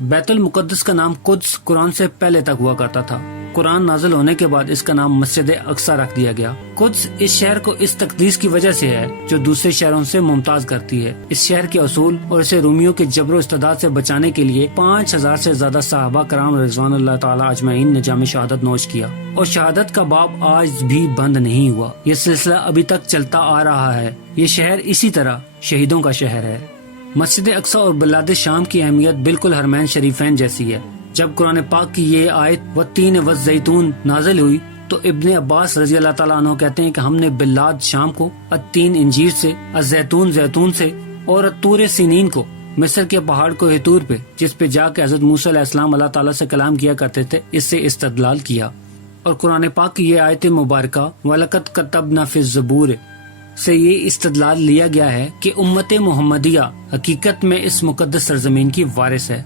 बैतुल मुकद्दस का नाम कुद्स कुरान से पहले तक हुआ करता था। कुरान नाज़िल होने के बाद इसका नाम मस्जिद अक्सा रख दिया गया। कुद्स इस शहर को इस तकदीस की वजह से है जो दूसरे शहरों से मुमताज करती है। इस शहर के असूल और इसे रूमियों के जबरो इस्तेदाद से बचाने के लिए 5000 से ज्यादा सहाबा कराम रिज़वानुल्लाह ताला अजमईन ने जाम शहादत नोश किया और शहादत का बाब आज भी बंद नहीं हुआ। ये सिलसिला अभी तक चलता आ रहा है। ये शहर इसी तरह शहीदों का शहर है। मस्जिद अक्सा और बिलाद शाम की अहमियत बिल्कुल हरमैन शरीफैन जैसी है। जब कुरान पाक की ये आयत व तीन व जैतून नाजिल हुई तो इब्ने अब्बास रजी अल्लाह ताला अन्हु कहते हैं कि हमने बिलाद शाम को, अत्तीन इंजीर से, अजैतून जैतून से और तूर सीनीन को मिस्र के पहाड़ को हितूर पे, जिस पे जाके हजरत मूसा अलैहिस्सलाम अल्लाह ताला से कलाम किया करते थे, इससे इस्तदलाल किया। और कुरान पाक की ये आयत मुबारका वलकत कतबना फी ज़बूर से ये इस्तदलाल लिया गया है कि उम्मत मुहम्मदिया हकीकत में इस मुकद्दस सरजमीन की वारिस है।